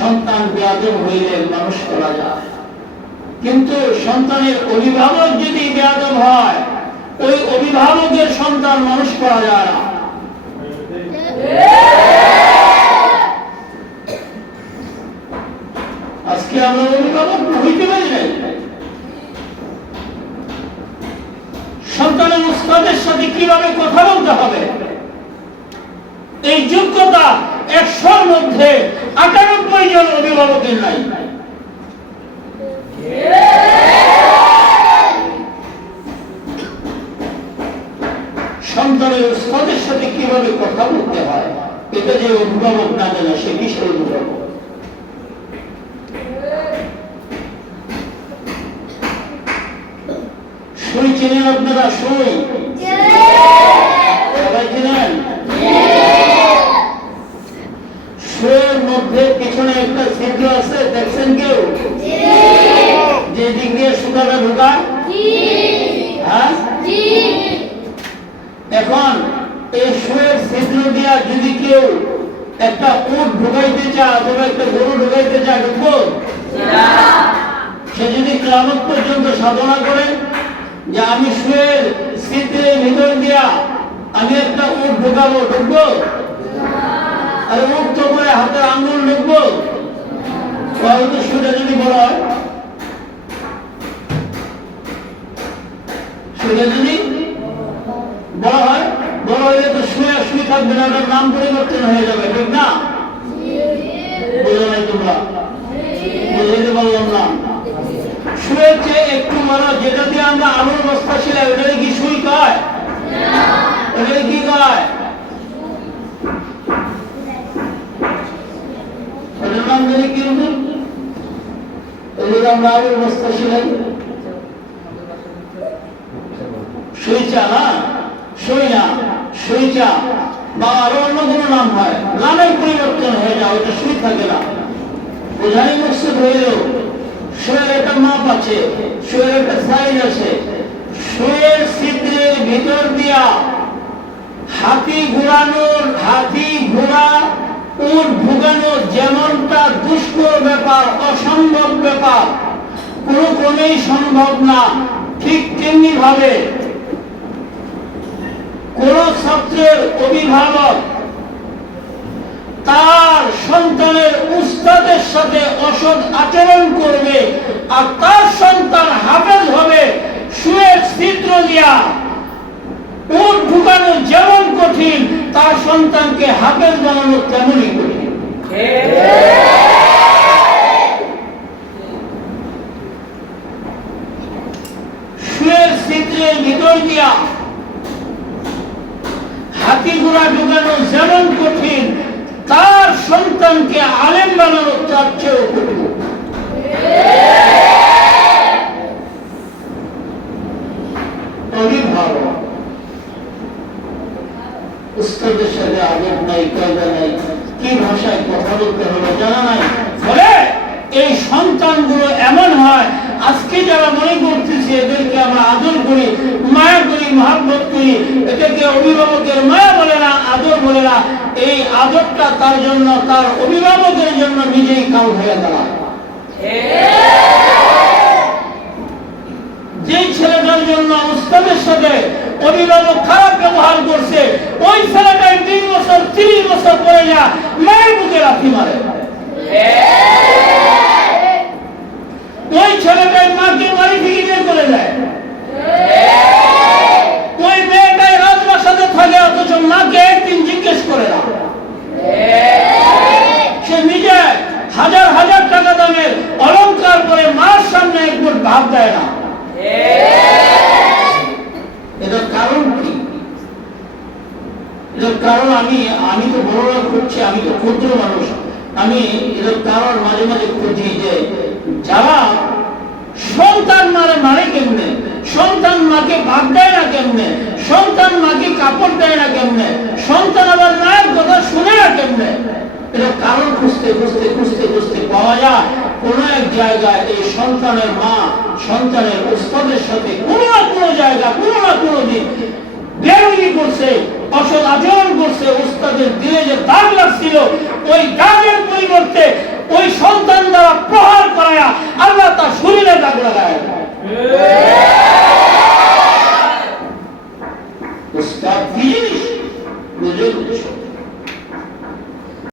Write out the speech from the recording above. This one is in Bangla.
সন্তান বেয়াদব হইলে মানুষ করা যায়, কিন্তু সন্তানের অভিভাবক যদি বেয়াদব হয় ওই অভিভাবকের সন্তান মানুষ করা যায় না। আজকে আমরা অভিভাবক হইতে পারি নাই। সন্তানের উস্তাদের সাথে কিভাবে কথা বলতে হবে এই যোগ্যতা 100-র মধ্যে 98 জন অভিভাবকের নাই। সন্তানের উস্তাদের সাথে কিভাবে কথা বলতে হয় এটা যে অভিভাবক না জানে সে কিসের অভিভাবক? সুই চিনেন আপনারা? সুই সবাই চিনেন? সুয়ের মধ্যে পিছনে একটা ছিদ্র আছে, দেখছেন কেউ? যে দিক দিয়ে সুতাটা ঢোকায়। হ্যাঁ, এখন এই সুয়ের ছিদ্র দিয়া যদি কেউ একটা উট ঢুকাইতে চায় অথবা একটা গরু ঢুকাইতে চায় ঢুকবো? সে যদি কিয়ামত পর্যন্ত সাধনা করে যে আমি সুয়ের ছিদ্রের ভিতর দিয়া আমি একটা উট ঢুকাবো, ঢুকবো? আর উট তো করে হাতের আঙ্গুল ঢুকবো? সুটা যদি বলা হয়, সুটা যদি বলা হয়, বলা হইলে তো শুয়ে শুয়ে থাকবে না, ওটার নাম পরিবর্তন হয়ে যাবে, ঠিক না? বুঝো নাই তোমরা? বুঝাইতে পারলাম না? শুয়ের চেয়ে একটু বড় যেটা দিয়ে আমরা আলুর বস্তা ছিলাম ওটাকে কি সুই কয়? ওটাকে কি কয়? ওটার নাম জানি কি রকম? ওই আমরা আলুর বস্তা ছিলাম সুইচা না, সুই না, সুইচা বা আরো অন্য কোনো নাম হয়, নামের পরিবর্তন হয়ে যায়, ওটা সুই থাকে না। বোঝাই মকসুদ হইল সুয়ের একটা মাপ আছে, সুয়ের একটা সাইজ আছে। সুয়ের ছিদ্রের ভিতর দিয়া হাতি ঘোড়া উট ঢুকানো যেমনটা দুষ্কর ব্যাপার, অসম্ভব ব্যাপার, কোনো ক্রমেই সম্ভব না, ঠিক তেমনি ভাবে কোন ছাত্রের অভিভাবক তার সন্তানের উস্তাদের সাথে অসৎ আচরণ করবে আর তার সন্তান হাফেজ হবে সুয়ের ছিদ্র দিয়া উট ঢুকানো যেমন কঠিন তার সন্তানকে হাফেজ বানানো তেমনই কঠিন। সুয়ের ছিদ্রের ভিতর দিয়া হাতি ঘোড়া ঢুকানো যেমন কঠিন তার সন্তানকে আলেম বানানো তার চেয়েও কঠিন। অভিভাবক উস্তাদের সাথে আদব নাই, কায়দা নাই, কি ভাষায় কথা বলতে হবে জানা নাই, ফলে এই সন্তানগুলো এমন হয় আজকে যারা মনে করতেছে এদেরকে আমরা আদর করি, মায়া করি, মহব্বত করি, এটাকে অভিভাবকের মায়া বলে না, আদর বলে না, এই আদরটা তার জন্য, তার অভিভাবকের জন্য নিজেই কাল হয়ে দাঁড়ায়। যে ছেলেটার জন্য উস্তাদের সাথে অভিভাবক খারাপ ব্যবহার করছে ওই ছেলেটাই 2 বছর 3 বছর পরে যা মায়ের বুকে লাথি মারে, ওই ছেলেটাই মাকে বাড়ি থেকে বের করে দেয়, ওই মেয়েটাই রাজবাসাতে থাকে অথচ মাকে একদিন জিজ্ঞেস করে না, সে নিজে হাজার হাজার টাকা দামের অলংকার করে মার সামনে একবার ভাব দেয় না। এটার কারণ কি? এটার কারণ আমি তো বড়রা করছি, আমি তো ক্ষুদ্র মানুষ, আমি এটার কারণ মাঝে মাঝে খুঁজি যে যারা সন্তান মারে কেমনে, সন্তান মাকে ভাত দেয় না কেমনে, সন্তান মাকে কাপড় দেয় না কেমনে, সন্তান আবার মায়ের কথা শুনে না কেমনে, এটা কারণ খুঁজতে খুঁজতে খুঁজতে খুঁজতে পাওয়া যায় কোন এক জায়গায় এই সন্তানের মা সন্তানের উস্তাদের সাথে কোনো না কোনো জায়গা কোনো না কোনো দিন বেরোনি করছে, অসৎ আচরণ করছে, উস্তাদের দিলে যে দাগ লাগছিল ওই দাগের পরিবর্তে ওই নিজেদের উৎস।